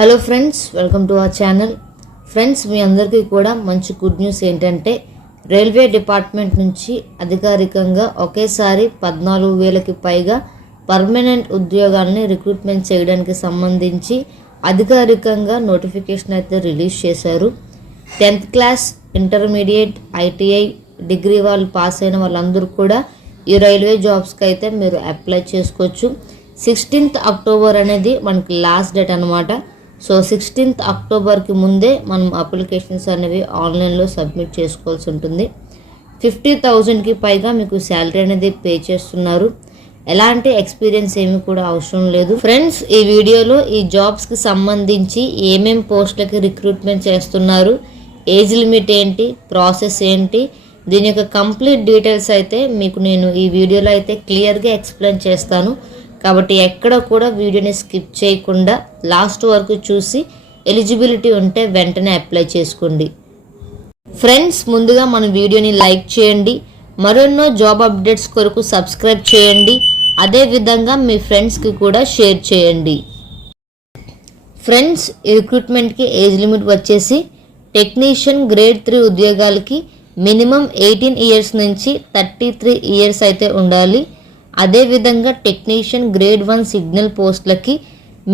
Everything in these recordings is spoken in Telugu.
Hello friends, welcome to our channel. Friends, మీ అందరికీ కూడా మంచి గుడ్ న్యూస్ ఏంటంటే రైల్వే డిపార్ట్మెంట్ నుంచి అధికారికంగా ఒకేసారి 14,000కి పైగా పర్మనెంట్ ఉద్యోగాల్ని రిక్రూట్మెంట్ చేయడానికి సంబంధించి అధికారికంగా నోటిఫికేషన్ అయితే రిలీజ్ చేశారు. 10th class, intermediate, ITI, degree వాళ్ళు పాస్ అయిన వాళ్ళందరూ కూడా ఈ రైల్వే జాబ్స్కి అయితే మీరు అప్లై చేసుకోవచ్చు. 16th అక్టోబర్ అనేది మనకి లాస్ట్ డేట్ అనమాట. సో 16th అక్టోబర్కి ముందే మనం అప్లికేషన్స్ అనేవి ఆన్లైన్లో సబ్మిట్ చేసుకోవాల్సి ఉంటుంది. 50,000కి పైగా మీకు శాలరీ అనేది పే చేస్తున్నారు. ఎలాంటి ఎక్స్పీరియన్స్ ఏమీ కూడా అవసరం లేదు. ఫ్రెండ్స్, ఈ వీడియోలో ఈ జాబ్స్కి సంబంధించి ఏమేం పోస్టులకి రిక్రూట్మెంట్ చేస్తున్నారు, ఏజ్ లిమిట్ ఏంటి, ప్రాసెస్ ఏంటి, దీని యొక్క కంప్లీట్ డీటెయిల్స్ అయితే మీకు నేను ఈ వీడియోలో అయితే క్లియర్గా ఎక్స్ప్లెయిన్ చేస్తాను. కాబట్టి ఎక్కడ కూడా వీడియోని స్కిప్ చేయకుండా లాస్ట్ వరకు చూసి ఎలిజిబిలిటీ ఉంటే వెంటనే అప్లై చేసుకోండి. ఫ్రెండ్స్, ముందుగా మన వీడియోని లైక్ చేయండి. మరెన్నో జాబ్ అప్డేట్స్ కొరకు సబ్స్క్రైబ్ చేయండి. అదేవిధంగా మీ ఫ్రెండ్స్కి కూడా షేర్ చేయండి. ఫ్రెండ్స్, ఈ రిక్రూట్మెంట్కి ఏజ్ లిమిట్ వచ్చేసి టెక్నీషియన్ గ్రేడ్ 3 ఉద్యోగాలకి మినిమం 18 ఇయర్స్ నుంచి 33 ఇయర్స్ అయితే ఉండాలి. అదేవిధంగా టెక్నీషియన్ గ్రేడ్ 1 సిగ్నల్ పోస్టులకి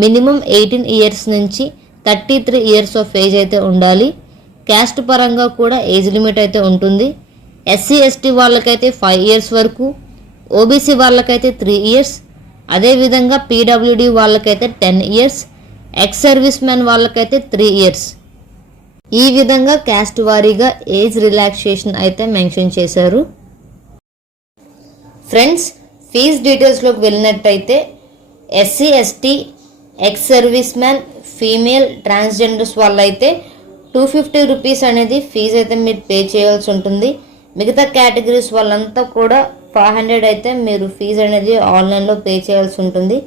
మినిమం 18 ఇయర్స్ నుంచి 33 ఇయర్స్ ఆఫ్ ఏజ్ అయితే ఉండాలి. క్యాస్ట్ పరంగా కూడా ఏజ్ లిమిట్ అయితే ఉంటుంది. ఎస్సీ ఎస్టీ వాళ్ళకైతే 5 ఇయర్స్ వరకు, ఓబీసీ వాళ్ళకైతే 3 ఇయర్స్, అదేవిధంగా పీడబ్ల్యూడీ వాళ్ళకైతే 10 ఇయర్స్, ఎక్స్ సర్వీస్ మ్యాన్ వాళ్ళకైతే 3 ఇయర్స్. ఈ విధంగా క్యాస్ట్ వారీగా ఏజ్ రిలాక్సేషన్ అయితే మెన్షన్ చేశారు. ఫ్రెండ్స్, ఫీజ్ డీటెయిల్స్లోకి వెళ్ళినట్టయితే SC ST, ex service man, female, transgenders వాళ్ళైతే 250 రూపీస్ అనేది ఫీజు అయితే మీరు పే చేయాల్సి ఉంటుంది. మిగతా కేటగిరీస్ వాళ్ళంతా కూడా 500 అయితే మీరు ఫీజు అనేది ఆన్లైన్లో పే చేయాల్సి ఉంటుంది.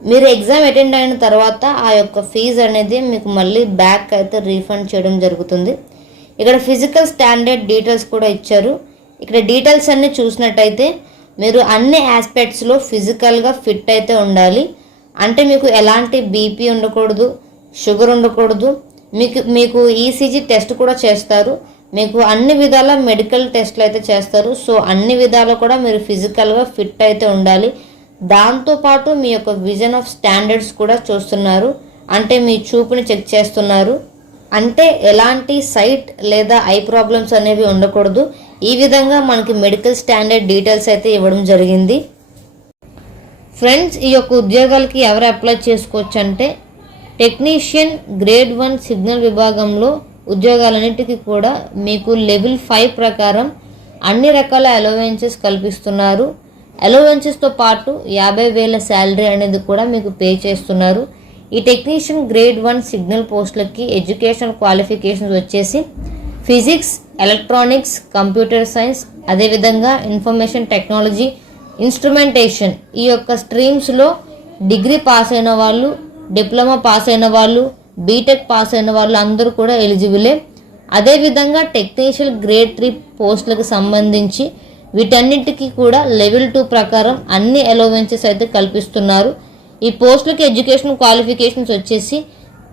మీరు ఎగ్జామ్ అటెండ్ అయిన తర్వాత ఆ యొక్క ఫీజు అనేది మీకు మళ్ళీ బ్యాక్ అయితే రీఫండ్ చేయడం జరుగుతుంది. ఇక్కడ ఫిజికల్ స్టాండర్డ్ డీటెయిల్స్ కూడా ఇచ్చారు. ఇక్కడ డీటెయిల్స్ అన్నీ చూసినట్టయితే మీరు అన్ని ఆస్పెక్ట్స్లో ఫిజికల్గా ఫిట్ అయితే ఉండాలి. అంటే మీకు ఎలాంటి బీపీ ఉండకూడదు, షుగర్ ఉండకూడదు. మీకు ఈసీజీ టెస్ట్ కూడా చేస్తారు. మీకు అన్ని విధాల మెడికల్ టెస్ట్లు అయితే చేస్తారు. సో అన్ని విధాలు కూడా మీరు ఫిజికల్గా ఫిట్ అయితే ఉండాలి. దాంతోపాటు మీ యొక్క విజన్ ఆఫ్ స్టాండర్డ్స్ కూడా చూస్తున్నారు. అంటే మీ చూపుని చెక్ చేస్తున్నారు. అంటే ఎలాంటి సైట్ లేదా ఐ ప్రాబ్లమ్స్ అనేవి ఉండకూడదు. ఈ విధంగా మనకి మెడికల్ స్టాండర్డ్ డీటెయిల్స్ అయితే ఇవ్వడం జరిగింది. ఫ్రెండ్స్, ఈ యొక్క ఉద్యోగాలకి ఎవరు అప్లై చేసుకోవచ్చు అంటే టెక్నీషియన్ గ్రేడ్ 1 సిగ్నల్ విభాగంలో ఉద్యోగాలన్నిటికీ కూడా మీకు లెవెల్ 5 ప్రకారం అన్ని రకాల అలవెన్సెస్ కల్పిస్తున్నారు. అలవెన్సెస్తో పాటు 50,000 శాలరీ అనేది కూడా మీకు పే చేస్తున్నారు. ఈ టెక్నీషియన్ గ్రేడ్ 1 సిగ్నల్ పోస్టులకి ఎడ్యుకేషనల్ క్వాలిఫికేషన్స్ వచ్చేసి ఫిజిక్స్, ఎలక్ట్రానిక్స్, కంప్యూటర్ సైన్స్, అదేవిధంగా ఇన్ఫర్మేషన్ టెక్నాలజీ, ఇన్స్ట్రుమెంటేషన్ ఈ యొక్క స్ట్రీమ్స్లో డిగ్రీ పాస్ అయిన వాళ్ళు, డిప్లొమా పాస్ అయిన వాళ్ళు, బీటెక్ పాస్ అయిన వాళ్ళు అందరూ కూడా ఎలిజిబులే. అదేవిధంగా టెక్నీషియన్ గ్రేడ్ 3 పోస్టులకు సంబంధించి వీటన్నిటికీ కూడా లెవెల్ 2 ప్రకారం అన్ని అలవెన్సెస్ అయితే కల్పిస్తున్నారు. ఈ పోస్టులకి ఎడ్యుకేషన్ క్వాలిఫికేషన్స్ వచ్చేసి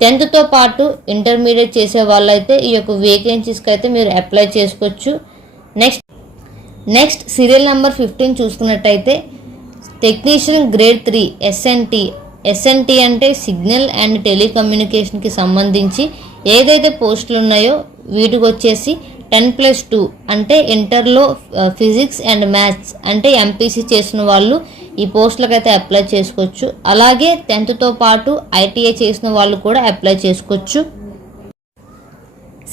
10th పాటు ఇంటర్మీడియట్ చేసే వాళ్ళైతే ఈ యొక్క వేకెన్సీస్కి అయితే మీరు అప్లై చేసుకోవచ్చు. నెక్స్ట్ సీరియల్ నెంబర్ 15 చూసుకున్నట్టయితే టెక్నీషియన్ గ్రేడ్ 3 ఎస్ఎన్టీ అంటే సిగ్నల్ అండ్ టెలికమ్యూనికేషన్కి సంబంధించి ఏదైతే పోస్టులు ఉన్నాయో వీటికి వచ్చేసి 10+2 అంటే ఇంటర్లో ఫిజిక్స్ అండ్ మ్యాథ్స్ అంటే ఎంపీసీ చేసిన వాళ్ళు ఈ పోస్టులకు అయితే అప్లై చేసుకోవచ్చు. అలాగే 10th పాటు ఐటీఐ చేసిన వాళ్ళు కూడా అప్లై చేసుకోవచ్చు.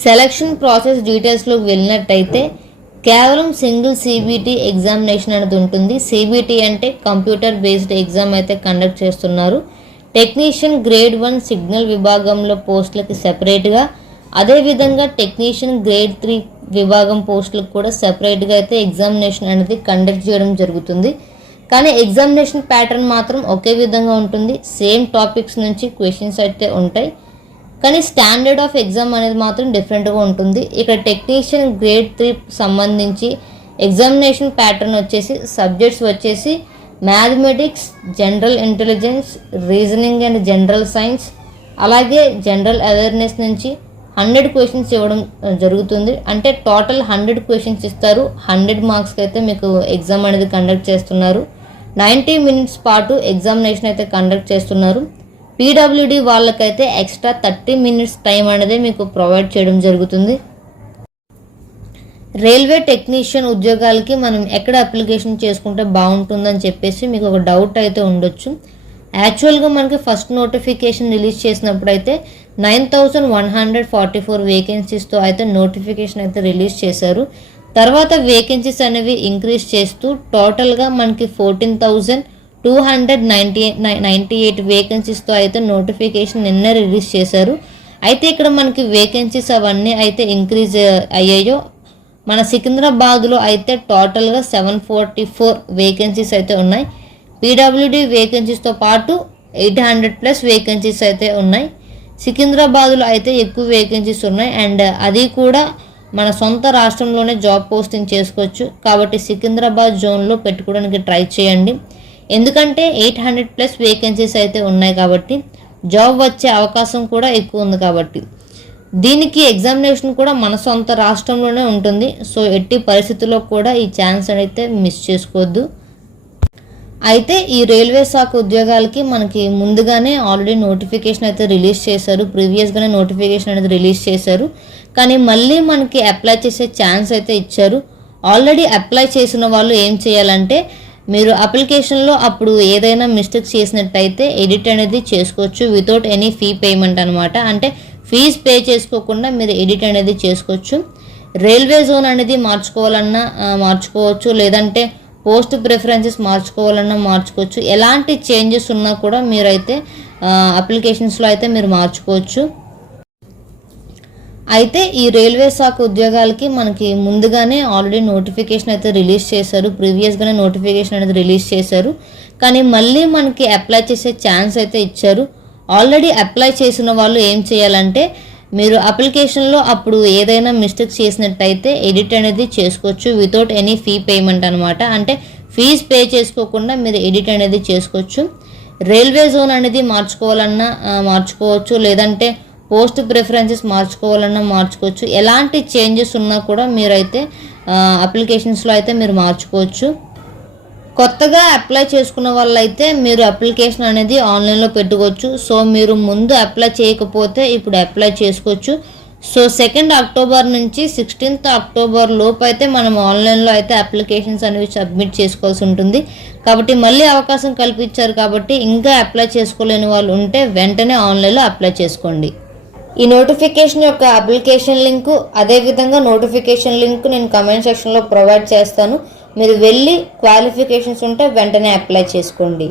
సెలక్షన్ ప్రాసెస్ డీటెయిల్స్లోకి వెళ్ళినట్టయితే కేవలం సింగిల్ సిబిటి ఎగ్జామినేషన్ అనేది ఉంటుంది. సిబిటి అంటే కంప్యూటర్ బేస్డ్ ఎగ్జామ్ అయితే కండక్ట్ చేస్తున్నారు. టెక్నీషియన్ గ్రేడ్ 1 సిగ్నల్ విభాగంలో పోస్టులకి సెపరేట్గా, అదేవిధంగా టెక్నీషియన్ గ్రేడ్ 3 విభాగం పోస్టులకు కూడా సెపరేట్గా అయితే ఎగ్జామినేషన్ అనేది కండక్ట్ చేయడం జరుగుతుంది. కానీ ఎగ్జామినేషన్ ప్యాటర్న్ మాత్రం ఒకే విధంగా ఉంటుంది. సేమ్ టాపిక్స్ నుంచి క్వశ్చన్స్ అయితే ఉంటాయి. కానీ స్టాండర్డ్ ఆఫ్ ఎగ్జామ్ అనేది మాత్రం డిఫరెంట్గా ఉంటుంది. ఇక్కడ టెక్నీషియన్ గ్రేడ్ 3 సంబంధించి ఎగ్జామినేషన్ ప్యాటర్న్ వచ్చేసి సబ్జెక్ట్స్ వచ్చేసి mathematics, general intelligence, reasoning and general science, అలాగే జనరల్ అవేర్నెస్ నుంచి 100 క్వశ్చన్స్ ఇవ్వడం జరుగుతుంది. అంటే టోటల్ 100 క్వశ్చన్స్ ఇస్తారు. 100 మార్క్స్కి అయితే మీకు ఎగ్జామ్ అనేది కండక్ట్ చేస్తున్నారు. 90 మినిట్స్ పాటు ఎగ్జామినేషన్ అయితే కండక్ట్ చేస్తున్నారు. పీడబ్ల్యూడి వాళ్ళకైతే ఎక్స్ట్రా 30 మినిట్స్ టైం అనేది మీకు ప్రొవైడ్ చేయడం జరుగుతుంది. రైల్వే టెక్నీషియన్ ఉద్యోగాలకి మనం ఎక్కడ అప్లికేషన్ చేసుకుంటే బాగుంటుందని చెప్పేసి మీకు ఒక డౌట్ అయితే ఉండొచ్చు. యాక్చువల్గా మనకి ఫస్ట్ నోటిఫికేషన్ రిలీజ్ చేసినప్పుడు అయితే 9144 వేకెన్సీస్తో అయితే నోటిఫికేషన్ అయితే రిలీజ్ చేశారు. తర్వాత వేకెన్సీస్ అనేవి ఇంక్రీజ్ చేస్తూ టోటల్గా మనకి 14,298 వేకెన్సీస్తో అయితే నోటిఫికేషన్ నిన్న రిలీజ్ చేశారు. అయితే ఇక్కడ మనకి వేకెన్సీస్ అవన్నీ అయితే ఇంక్రీజ్ అయ్యాయో. మన సికింద్రాబాద్లో అయితే టోటల్గా 744 వేకెన్సీస్ అయితే ఉన్నాయి. పీడబ్ల్యూడి వేకెన్సీస్తో పాటు 800+ వేకెన్సీస్ అయితే ఉన్నాయి. సికింద్రాబాద్లో అయితే ఎక్కువ వేకెన్సీస్ ఉన్నాయి. అండ్ అది కూడా మన సొంత రాష్ట్రంలోనే జాబ్ పోస్టింగ్ చేసుకోవచ్చు. కాబట్టి సికింద్రాబాద్ జోన్లో పెట్టుకోవడానికి ట్రై చేయండి. ఎందుకంటే 800+ వేకెన్సీస్ అయితే ఉన్నాయి కాబట్టి జాబ్ వచ్చే అవకాశం కూడా ఎక్కువ ఉంది. కాబట్టి దీనికి ఎగ్జామినేషన్ కూడా మన సొంత రాష్ట్రంలోనే ఉంటుంది. సో ఎట్టి పరిస్థితుల్లో కూడా ఈ ఛాన్స్ అయితే మిస్ చేసుకోవద్దు. అయితే ఈ రైల్వే శాఖ ఉద్యోగాలకి మనకి ముందుగానే ఆల్రెడీ నోటిఫికేషన్ అయితే రిలీజ్ చేశారు. ప్రీవియస్గానే నోటిఫికేషన్ అనేది రిలీజ్ చేశారు. కానీ మళ్ళీ మనకి అప్లై చేసే ఛాన్స్ అయితే ఇచ్చారు. ఆల్రెడీ అప్లై చేసిన వాళ్ళు ఏం చేయాలంటే మీరు అప్లికేషన్లో అప్పుడు ఏదైనా మిస్టేక్స్ చేసినట్టయితే ఎడిట్ అనేది చేసుకోవచ్చు వితౌట్ ఎనీ ఫీ పేమెంట్ అనమాట. అంటే ఫీజు పే చేసుకోకుండా మీరు ఎడిట్ అనేది చేసుకోవచ్చు. రైల్వే జోన్ అనేది మార్చుకోవాలన్నా మార్చుకోవచ్చు, లేదంటే పోస్ట్ ప్రిఫరెన్సెస్ మార్చుకోవాలన్నా మార్చుకోవచ్చు. ఎలాంటి చేంజెస్ ఉన్నా కూడా మీరైతే అప్లికేషన్స్లో అయితే మీరు మార్చుకోవచ్చు. అయితే ఈ రైల్వే శాఖ ఉద్యోగాలకి మనకి ముందుగానే ఆల్రెడీ నోటిఫికేషన్ అయితే రిలీజ్ చేశారు. ప్రీవియస్గానే నోటిఫికేషన్ అనేది రిలీజ్ చేశారు. కానీ మళ్ళీ మనకి అప్లై చేసే ఛాన్స్ అయితే ఇచ్చారు. ఆల్రెడీ అప్లై చేసిన వాళ్ళు ఏం చేయాలంటే మీరు అప్లికేషన్లో అప్పుడు ఏదైనా మిస్టేక్స్ చేసినట్టయితే ఎడిట్ అనేది చేసుకోవచ్చు వితౌట్ ఎనీ ఫీ పేమెంట్ అనమాట. అంటే ఫీజు పే చేసుకోకుండా మీరు ఎడిట్ అనేది చేసుకోవచ్చు. రైల్వే జోన్ అనేది మార్చుకోవాలన్నా మార్చుకోవచ్చు, లేదంటే పోస్ట్ ప్రిఫరెన్సెస్ మార్చుకోవాలన్నా మార్చుకోవచ్చు. ఎలాంటి చేంజెస్ ఉన్నా కూడా మీరైతే అప్లికేషన్స్లో అయితే మీరు మార్చుకోవచ్చు. కొత్తగా అప్లై చేసుకున్న వాళ్ళైతే మీరు అప్లికేషన్ అనేది ఆన్లైన్లో పెట్టుకోవచ్చు. సో మీరు ముందు అప్లై చేయకపోతే ఇప్పుడు అప్లై చేసుకోవచ్చు. సో 2 అక్టోబర్ నుంచి 16 అక్టోబర్ లోపు అయితే మనం ఆన్లైన్లో అయితే అప్లికేషన్స్ అనేవి సబ్మిట్ చేసుకోవాల్సి ఉంటుంది. కాబట్టి మళ్ళీ అవకాశం కల్పించారు కాబట్టి ఇంకా అప్లై చేసుకోలేని వాళ్ళు ఉంటే వెంటనే ఆన్లైన్లో అప్లై చేసుకోండి. ఈ నోటిఫికేషన్ యొక్క అప్లికేషన్ లింకు అదేవిధంగా నోటిఫికేషన్ లింక్ నేను కమెంట్ సెక్షన్లో ప్రొవైడ్ చేస్తాను. మీరు వెళ్ళి క్వాలిఫికేషన్స్ ఉంటే వెంటనే అప్లై చేసుకోండి.